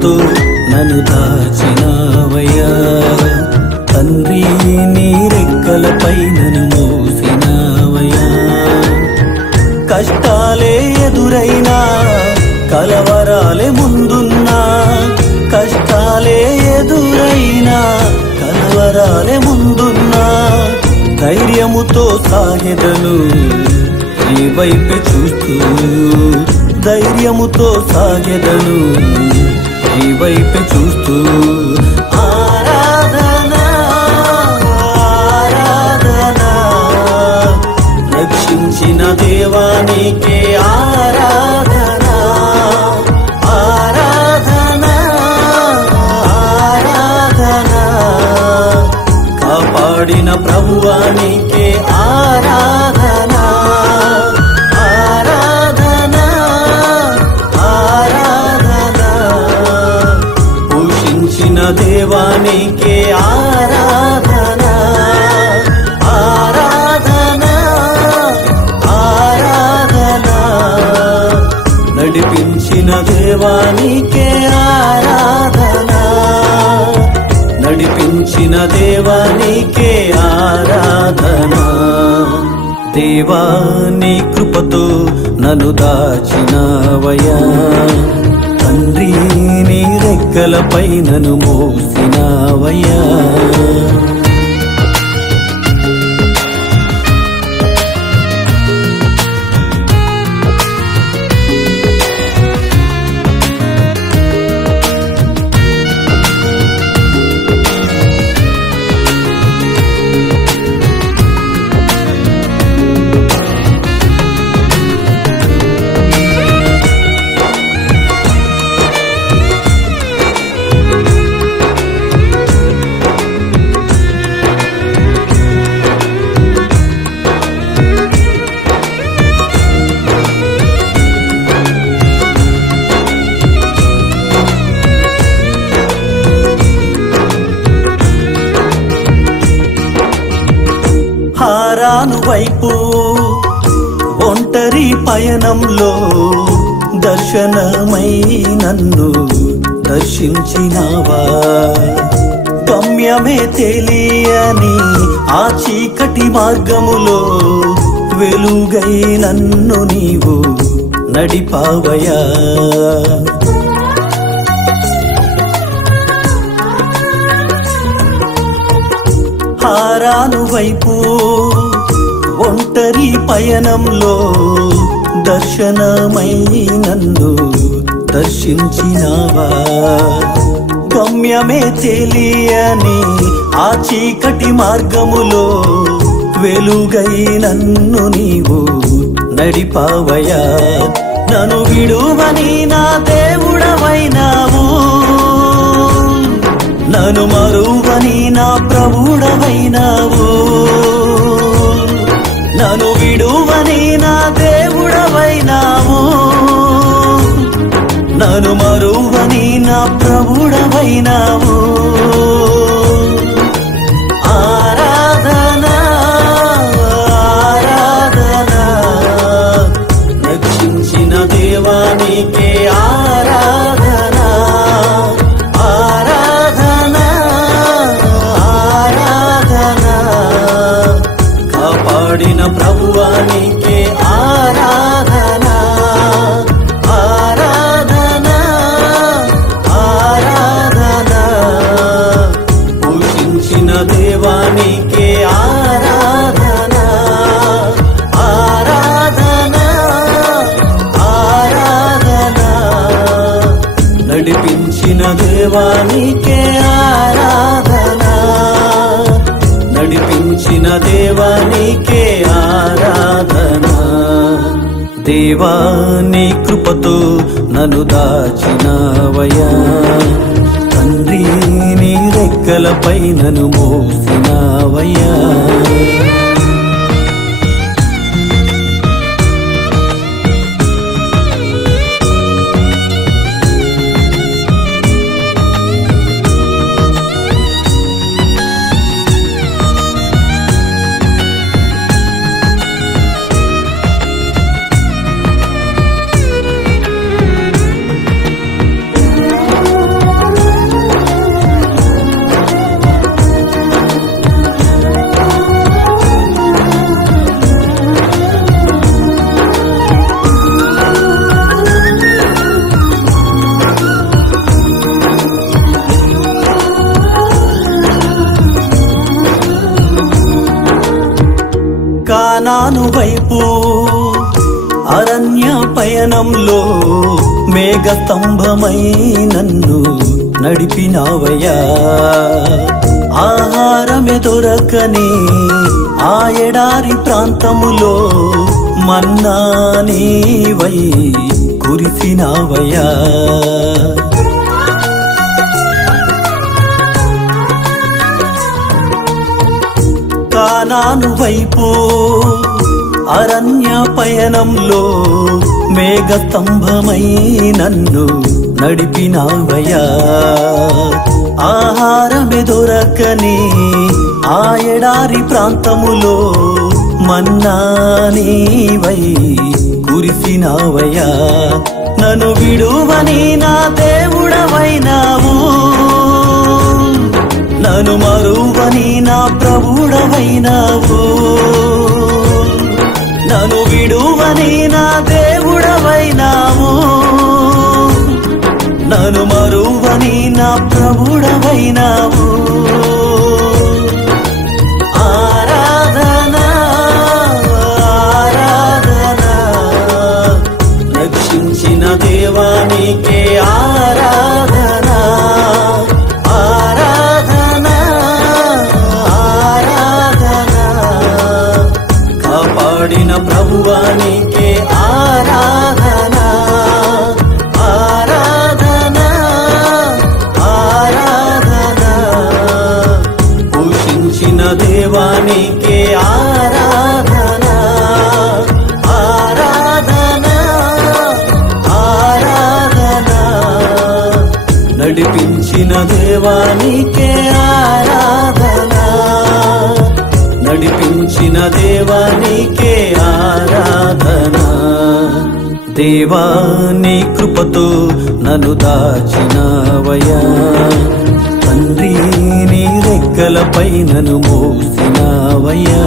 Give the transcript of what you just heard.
కృపతో నన్ను దాచినావయ్యా. తండ్రి నీ రెక్కలపై నన్ను మోసినావయ్యా. కష్టాలే ఎదురైనా కలవరాలే ముందున్నా, కష్టాలే ఎదురైనా కలవరాలే ముందున్నా, ధైర్యముతో సాగెదను నీ వైపే చూస్తూ, ధైర్యముతో సాగెదను నీ వైపే చూస్తూ. ఆరాధన ఆరాధన రక్షించిన దేవానికే ఆరాధన, ఆరాధన ఆరాధన కాపాడిన ప్రభువానికే ఆరాధన, ఆరాధన ఆరాధన పోషించిన దేవానికే ఆరాధన, ఆరాధన ఆరాధన నడిపించిన దేవానికే ఆరాధన, నడిపించిన దేవానికే ఆరాధన. దేవా నీ కృపతో నన్ను దాచినావయ్యా. తండ్రి నీ రెక్కలపై నన్ను మోసినావయ్యా. హారాను వైపు ఒంటరి పయనంలో దర్శనమై నన్ను దర్శించినావా. గమ్యమే తెలియని ఆ చీకటి మార్గములో వెలుగై నన్ను నీవు నడిపావయ్యా. హారాను వైపు ఒంటరి పయనంలో దర్శనమై నన్ను దర్శించినావా. గమ్యమే తెలియని ఆ చీకటి మార్గములో వెలుగై నన్ను నీవు నడిపావయ్యా. నన్ను విడువని నా దేవుడవైనావు, నన్ను మరువని నా ప్రభుడవైనావు, నన్ను విడువని నా దేవుడవైనావు, నన్ను మరువని నా ప్రభుడవైనావు. ఆరాధన ఆరాధన రక్షించిన దేవానికే ఆరాధన, ఆరాధన ఆరాధన కాపాడిన ప్రభువానికే ఆరాధన, ఆరాధన ఆరాధన పోషించిన దేవానికే ఆరాధన, ఆరాధన ఆరాధన నడిపించిన దేవానికే ఆరాధన, నడిపించిన దేవానికే ఆరాధన. దేవా నీ కృపతో నన్ను దాచినావయ్యా. తండ్రి నీ రెక్కలపై నన్ను మోసినావయ్యా. కానాను వైపు అరణ్య పయనంలో మేఘస్తంభమై నన్ను నడిపినావయ్యా. ఆహారమే దొరకని ఆ ఎడారి ప్రాంతములో మన్నా నీవై కురిసినావయ్యా. కానాను వైపు అరణ్య పయనంలో మేఘస్తంభమై నన్ను నడిపినావయ్యా. ఆహారమే దొరకని ఆ ఎడారి ప్రాంతములో మన్నా నీవై కురిసినావయ్యా. నన్ను విడువని నా దేవుడవైనావు, నన్ను మరువని నా ప్రభుడవైనావు. నన్ను విడువని నా దేవుడవైనావు, నన్ను మరువని నా ప్రభుడవైనావు. ఆరాధన ఆరాధన రక్షించిన దేవానికే ఆరాధన. ఆరాధన ఆరాధన కాపాడిన ప్రభువానికే ఆరాధన. ఆరాధన ఆరాధన పోషించిన దేవానికే ఆరాధన. ఆరాధన ఆరాధన నడిపించిన దేవానికే ఆరాధన. నడిపించిన దేవానికే ఆరాధన. దేవా నీ కృపతో నన్ను దాచినావయ్యా. తండ్రి నీ రెక్కలపై నన్ను మోసినావయ్యా.